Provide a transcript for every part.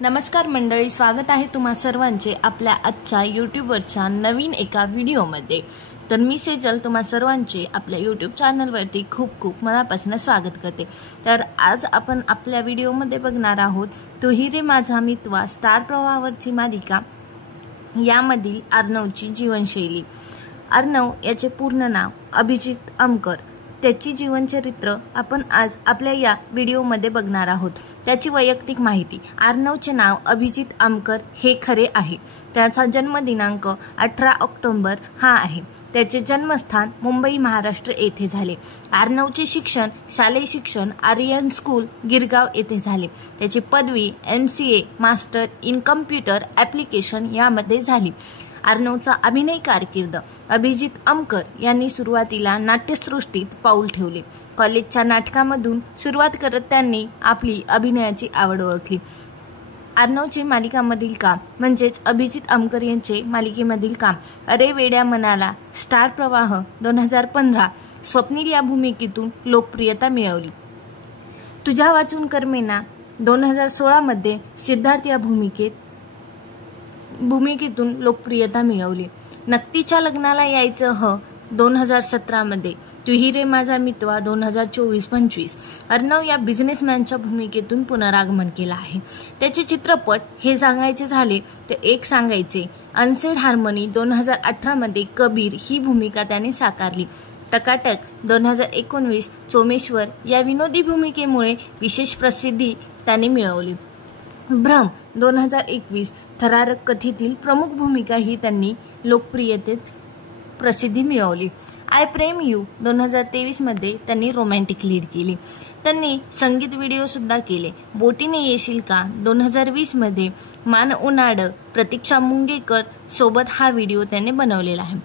नमस्कार मंडळी, स्वागत आहे तुम्हा सर्वांचे आपल्या आजच्या यूट्यूबवरच्या नवीन एका व्हिडिओमध्ये। तर मी सेजल तुम्हा सर्वांचे आपल्या यूट्यूब चॅनलवरती खूप खूप मनापासून स्वागत करते। तर आज आपण आपल्या व्हिडिओमध्ये बघणार आहोत तू ही रे माझा मितवा स्टार प्रवाहावरची मालिका यामधील अर्णवची जीवनशैली। अर्णव याचे पूर्ण नाव अभिजित अमकर, त्याची जीवनचरित्र आपण आज आपल्या या व्हिडिओमध्ये बघणार आहोत। त्याची वैयक्तिक माहिती। अर्णवचे नाव अभिजित अमकर हे खरे आहे। त्याचा जन्म दिनांक 18 ऑक्टोबर हा आहे। त्याचे जन्मस्थान मुंबई महाराष्ट्र येथे झाले। अर्णवचे शिक्षण शालेय शिक्षण आर्यन स्कूल गिरगाव येथे झाले। त्याची पदवी MCA master in computer application यामध्ये झाली। अर्णवचा अभिनय कारकीर्द। अभिजित अमकर यांनी सुरुवातीला नाट्यसृष्टीत पाऊल ठेवले। कॉलेजच्या नाटकामधून सुरुवात करत त्यांनी आपली अभिनयाची आवड ओळखली। अर्णवचे मालिकांमधील काम म्हणजेच अभिजित अमकर यांचे मालिकेमधील काम अरे वेड्या मनाला, स्टार प्रवाह 2015, स्वप्नील या भूमिकेतून लोकप्रियता मिळवली। तुझ्या वाचून करमेना 2016 मध्ये सिद्धार्थ या भूमिकेतून लोकप्रियता मिळवली। नक्तीच्या लग्नाला यायचं 2017 मध्ये, तू ही रे माझा मितवा 2024-25 अर्णव या बिझनेसमॅनच्या भूमिकेतून पुनरागमन केलं आहे। त्याचे चित्रपट हे सांगायचे झाले तर एक सांगायचे, अनसेड हार्मनी 2018 मध्ये कबीर ही भूमिका त्याने साकारली। टकाटक 2019 सोमेश्वर या विनोदी भूमिकेमुळे विशेष प्रसिद्धी त्याने मिळवली। भ्रम 2021 थरारक कथेतील प्रमुख भूमिका ही त्यांनी लोकप्रियतेत प्रसिद्धी मिळवली। आय प्रेम यू 2023 मध्ये त्यांनी रोमॅन्टिक लीड केली। त्यांनी संगीत व्हिडिओ सुद्धा केले। बोटीने येशील का 2020 मध्ये मान उनाड प्रतीक्षा मुंगेकर सोबत हा व्हिडिओ त्याने बनवलेला आहे।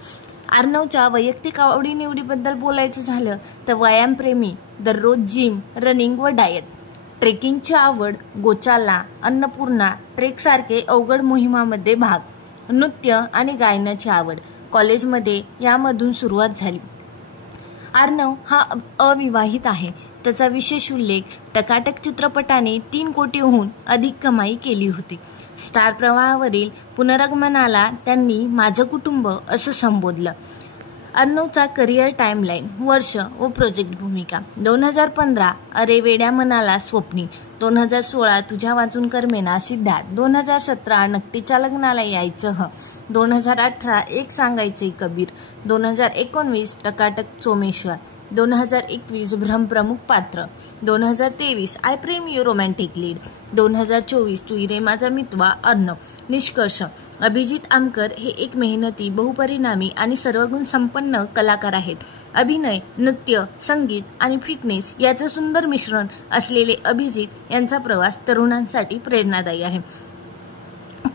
अर्णवच्या वैयक्तिक आवडीनिवडीबद्दल बोलायचं झालं तर व्यायामप्रेमी, दररोज जिम, रनिंग व डाएट, ट्रेकिंगची आवड, गोचाला, अन्नपूर्णा ट्रेकसारखे अवघड मोहिमांमध्ये भाग, नृत्य आणि गायनाची आवड। कॉलेजमध्ये यामधून सुरुवात झाली। अर्णव हा अविवाहित आहे। त्याचा विशेष उल्लेख टकाटक चित्रपटाने 3 कोटीहून अधिक कमाई केली होती। स्टार प्रवाहावरील पुनरागमनाला त्यांनी माझं कुटुंब असं संबोधलं। अर्णवचा करिअर टाइमलाईन, वर्ष व प्रोजेक्ट भूमिका। 2015 अरे वेड्या मनाला स्वप्नील, 2016 तुझ्या वाचून करमेना सिद्धार्थ, 2017 नक्तीच्या लग्नाला यायचं 2018 एक सांगायचे कबीर, 2019 टकाटक सोमेश्वर, 2021 भ्रम प्रमुख पात्र, 2023 I Prem you romantic lead, 2024 तू ही रे माझा मितवा अर्णव। निष्कर्ष, अभिजित अमकर हे एक मेहनती, बहुपरिणामी आणि सर्वगुण संपन्न कलाकार आहेत। अभिनय, नृत्य, संगीत आणि फिटनेस याचं सुंदर मिश्रण असलेले अभिजित यांचा प्रवास तरुणांसाठी प्रेरणादायी आहे।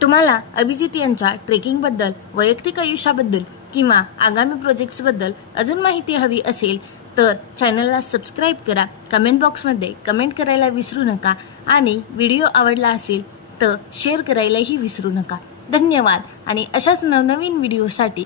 तुम्हाला अभिजित यांच्या ट्रेकिंगबद्दल, वैयक्तिक आयुष्याबद्दल किंवा आगामी प्रोजेक्ट्सबद्दल अजून माहिती हवी असेल तर चॅनलला सबस्क्राईब करा। कमेंट बॉक्समध्ये कमेंट करायला विसरू नका आणि व्हिडिओ आवडला असेल तर शेअर करायलाही विसरू नका। धन्यवाद आणि अशाच नवनवीन व्हिडिओसाठी